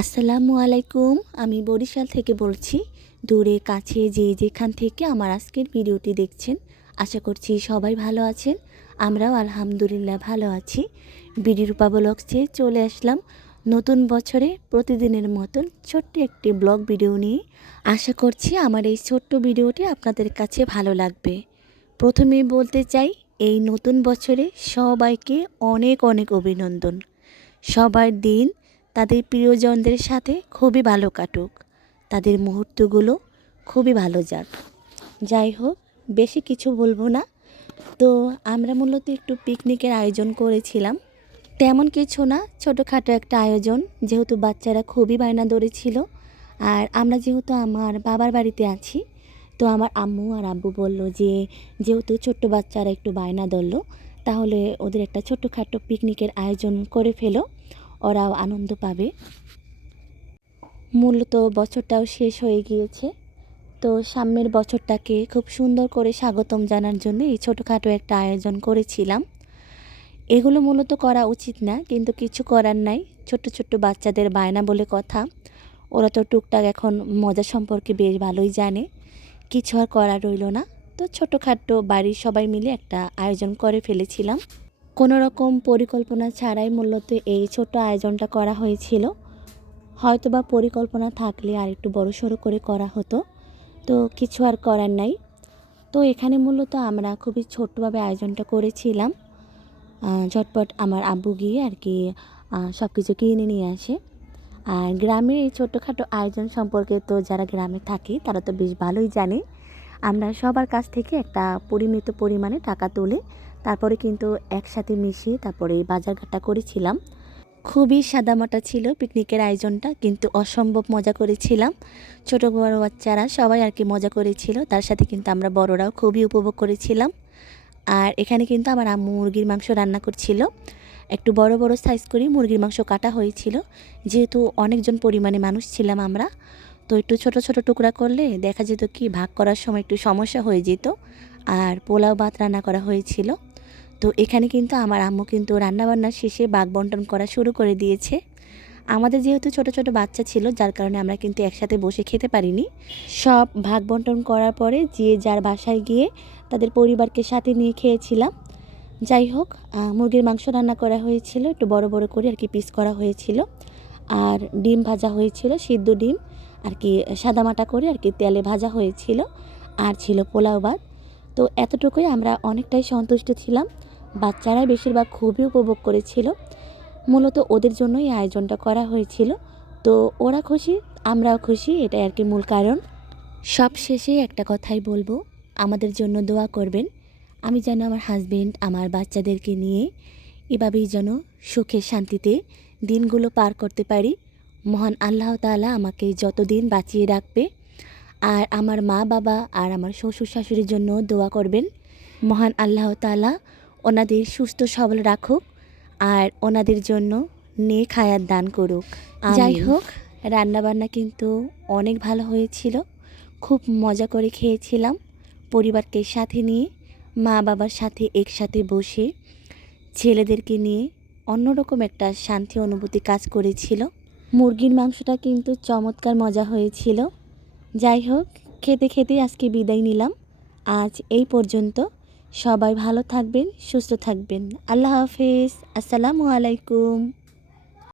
আসসালামু আলাইকুম। আমি বরিশাল থেকে বলছি, দূরে, কাছে, যে যেখান থেকে আমার আজকের ভিডিওটি দেখছেন, আশা করছি সবাই ভালো আছেন। আমরাও আলহামদুলিল্লাহ ভালো আছি। বিডিরূপা ব্লগসে চলে আসলাম নতুন বছরে প্রতিদিনের মতন ছোট্ট একটি ব্লগ ভিডিও নিয়ে। আশা করছি আমার এই ছোট্ট ভিডিওটি আপনাদের কাছে ভালো লাগবে। প্রথমে বলতে চাই, এই নতুন বছরে সবাইকে অনেক অনেক অভিনন্দন। সবার দিন তাদের প্রিয়জনদের সাথে খুবই ভালো কাটুক। তাদের মুহূর্তগুলো খুবই ভালো যাক। যাই হোক, বেশি কিছু বলব না। তো আমরা মূলত একটু পিকনিকের আয়োজন করেছিলাম। তেমন কিছু না, ছোটোখাটো একটা আয়োজন। যেহেতু বাচ্চারা খুবই বায়না ধরেছিল। আর আমরা যেহেতু আমার বাবার বাড়িতে আছি, তো আমার আম্মু আর আব্বু বলল যে, যেহেতু ছোট্ট বাচ্চারা একটু বায়না ধরলো, তাহলে ওদের একটা ছোটোখাটো পিকনিকের আয়োজন করে ফেলো। ওরাও আনন্দ পাবে। মূলত বছরটাও শেষ হয়ে গিয়েছে। তো সামনের বছরটাকে খুব সুন্দর করে স্বাগতম জানার জন্য এই ছোটোখাটো একটা আয়োজন করেছিলাম। এগুলো মূলত করা উচিত না, কিন্তু কিছু করার নাই। ছোট্ট ছোট্ট বাচ্চাদের বায়না বলে কথা। ওরা তো টুকটাক এখন মজা সম্পর্কে বেশ ভালোই জানে। কিছু আর করা রইল না। তো ছোটোখাটো বাড়ির সবাই মিলে একটা আয়োজন করে ফেলেছিলাম। কোনো রকম পরিকল্পনা ছাড়াই মূলত এই ছোট্ট আয়োজনটা করা হয়েছিল। হয়তোবা পরিকল্পনা থাকলে আর একটু বড় সড়ো করে করা হতো। তো কিছু আর করার নাই। তো এখানে মূলত আমরা খুবই ছোট্টভাবে আয়োজনটা করেছিলাম। ঝটপট আমার আব্বু গিয়ে আর কি সব কিছু কিনে নিয়ে আসে। আর গ্রামের এই ছোটোখাটো আয়োজন সম্পর্কে তো যারা গ্রামে থাকে, তারা তো বেশ ভালোই জানে। আমরা সবার কাছ থেকে একটা পরিমিত পরিমাণে টাকা তুলে তারপরে কিন্তু একসাথে মিশিয়ে তারপরে এই বাজারঘাটটা করেছিলাম। খুবই সাদামাটা ছিল পিকনিকের আয়োজনটা, কিন্তু অসম্ভব মজা করেছিলাম। ছোট বড় বাচ্চারা সবাই আর কি মজা করেছিল, তার সাথে কিন্তু আমরা বড়রাও খুবই উপভোগ করেছিলাম। আর এখানে কিন্তু আমার আম্মু মুরগির মাংস রান্না করছিল। একটু বড় বড় সাইজ করে মুরগির মাংস কাটা হয়েছিল। যেহেতু অনেকজন পরিমাণে মানুষ ছিলাম আমরা, তো একটু ছোট ছোট টুকরা করলে দেখা যেত কি ভাগ করার সময় একটু সমস্যা হয়ে যেত। আর পোলাও ভাত রান্না করা হয়েছিল। তো এখানে কিন্তু আমার আম্মু কিন্তু রান্নাবান্নার শেষে বাঘ বন্টন করা শুরু করে দিয়েছে। আমাদের যেহেতু ছোট ছোট বাচ্চা ছিল, যার কারণে আমরা কিন্তু একসাথে বসে খেতে পারিনি। সব ভাগ বন্টন করার পরে যে যার বাসায় গিয়ে তাদের পরিবারকে সাথে নিয়ে খেয়েছিলাম। যাই হোক মুরগির মাংস রান্না করা হয়েছিল, একটু বড় বড় করে আর কি পিস করা হয়েছিল। আর ডিম ভাজা হয়েছিল, সিদ্ধ ডিম, আর কি সাদামাটা করে আর কি তেলে ভাজা হয়েছিল। আর ছিল পোলাও ভাত। তো এতটুকুই আমরা অনেকটাই সন্তুষ্ট ছিলাম। বাচ্চারা বেশিরভাগ খুবই উপভোগ করেছিল। মূলত ওদের জন্যই আয়োজনটা করা হয়েছিল। তো ওরা খুশি, আমরাও খুশি, এটাই আর কি মূল কারণ। সব শেষে একটা কথাই বলব, আমাদের জন্য দোয়া করবেন। আমি যেন আমার হাজবেন্ড আমার বাচ্চাদেরকে নিয়ে এভাবেই যেন সুখে, শান্তিতে দিনগুলো পার করতে পারি। মহান আল্লাহ তাআলা আমাকে যতদিন বাঁচিয়ে রাখবে, আর আমার মা বাবা আর আমার শ্বশুর শাশুড়ির জন্য দোয়া করবেন। মহান আল্লাহ তাআলা ওনাদের সুস্থ সবল রাখুক আর ওনাদের জন্য নেক খায়ার দান করুক। যাই হোক রান্নাবান্না কিন্তু অনেক ভালো হয়েছিল। খুব মজা করে খেয়েছিলাম পরিবারকে সাথে নিয়ে মা বাবার সাথে একসাথে বসে ছেলেদেরকে নিয়ে অন্যরকম একটা শান্তি অনুভূতি কাজ করেছিল। মুরগির মাংসটা কিন্তু চমৎকার মজা হয়েছিল। যাই হোক খেতে খেতে আজকে বিদায় নিলাম। আজ এই পর্যন্ত। সবাই ভালো থাকবেন সুস্থ থাকবেন। আল্লাহ হাফিজ। আসসালামু আলাইকুম।